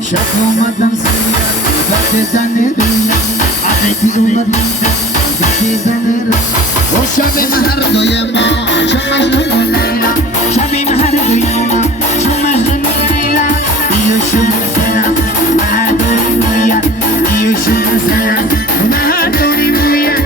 شب اومدم سیار بددن رویم عبیدی اومدم بددن رویم و شبیم هر دوی ما چون مجنون و لیلا شبیم هر دوی ما چون مجنون و لیلا بیوشون سرم مهدوری مویا بیوشون سرم مهدوری مویا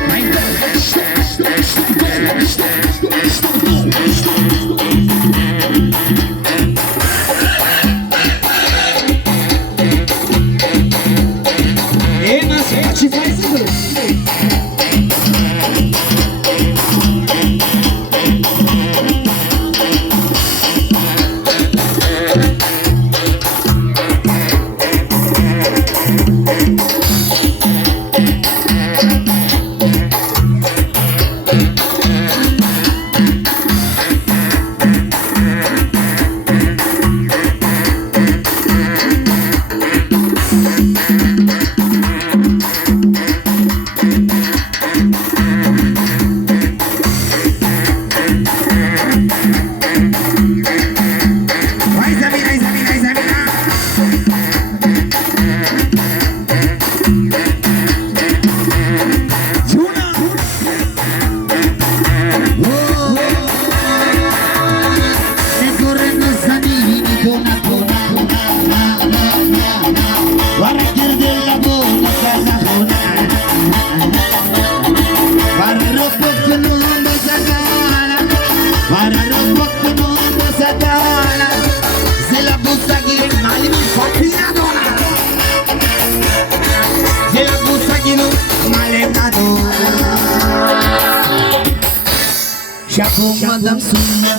Shabu madam suya,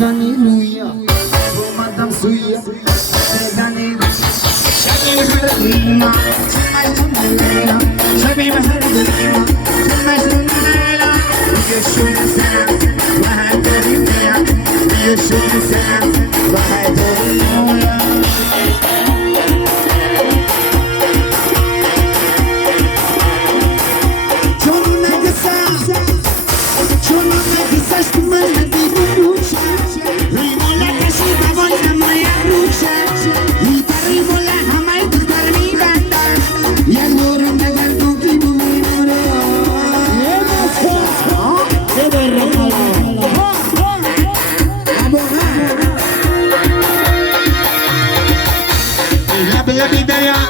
dani ruya. Shabu madam suya, dani ruya. Shabi maharima, chumai chumela. Shabi maharima, chumai chumela. Yeshun sana, wahadori maya. Yeshun sana, wahadori maya.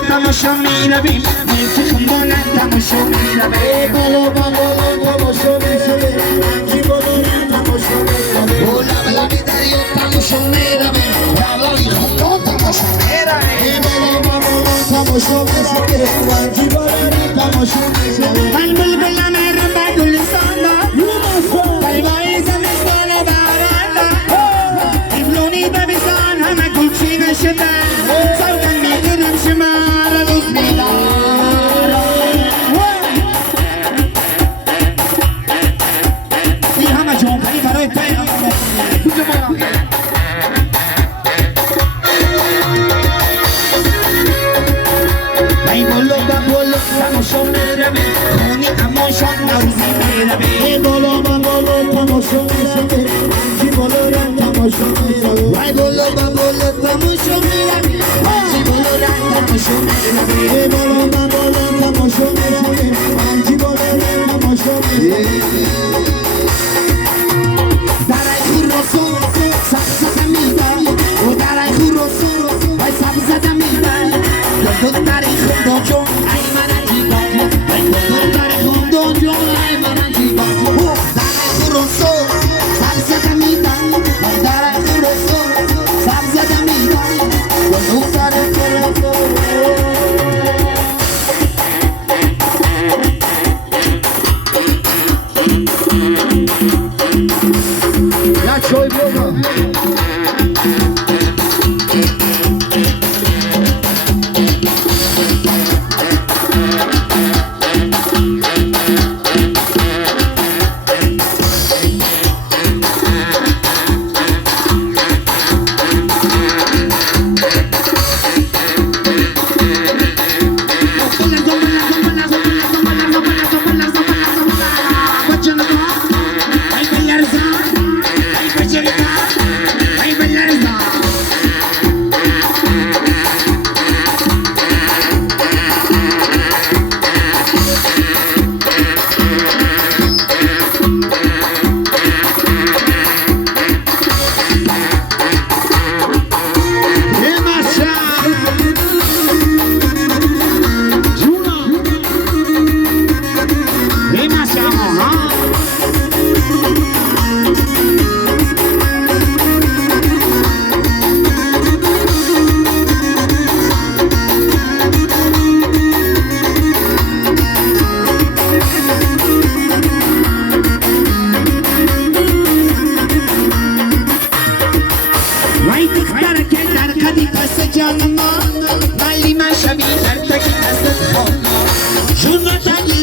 Tamashomira bim, Chikambona tamashomira bim, Bolo bolo tamashomira bim, Chibolo tamashomira bim, Ola bala bidario tamashomira bim, Bala bidario tamashomira bim, Bolo bolo tamashomira bim, Chibolo tamashomira bim, Albul bala mera badul sana, Kalbaiza mesana darana, Ibloni da bisana ma kuchina shita, Saudan mikiram shima. برکه در قدیفه جان ما ملی من شبیه در تکی از خوانا جون تگی